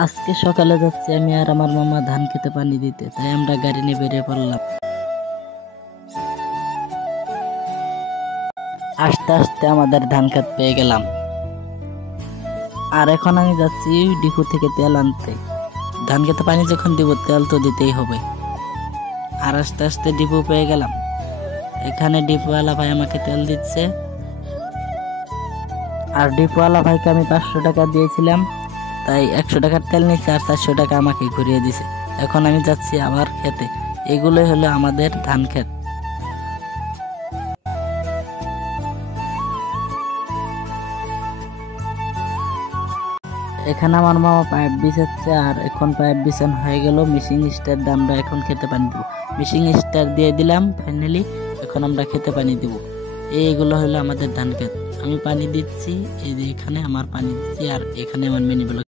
আজকে সকালে যাচ্ছি আমি আর আমার মামা ধান খেতে পানি দিতে, তাই আমরা গাড়ি নিয়ে বেরিয়ে পড়লাম। আস্তে আস্তে আমাদের ধান খেত পেয়ে গেলাম। আর এখন আমি যাচ্ছি ডিপো থেকে তেল আনতে। ধান খেতে পানি যখন দিব তেল তো দিতেই হবে। আর আস্তে আস্তে ডিপো পেয়ে গেলাম। এখানে ডিপোওয়ালা ভাই আমাকে তেল দিচ্ছে। আর ডিপোওয়ালা ভাইকে আমি 500 টাকা দিয়েছিলাম, তাই 100 টাকার তেল নিচ্ছে আর 400 টাকা আমাকে ঘুরিয়ে দিছে। এখন আমি যাচ্ছি আবার খেতে। এগুলোই হলো আমাদের ধান ক্ষেত। এখানে আমার মামা পাইপ বিছাচ্ছে, আর এখন পাইপ বিছানো হয়ে গেল। মিশিং স্টার দিয়ে আমরা এখন খেতে পানি দিব। মিশিং স্টার দিয়ে দিলাম ফাইনালি। এখন আমরা খেতে পানি দিব। এইগুলো হলো আমাদের ধান ক্ষেত। আমি পানি দিচ্ছি, এই যে এখানে আমার পানি দিচ্ছি, আর এখানে আমার মিনি ব্লক।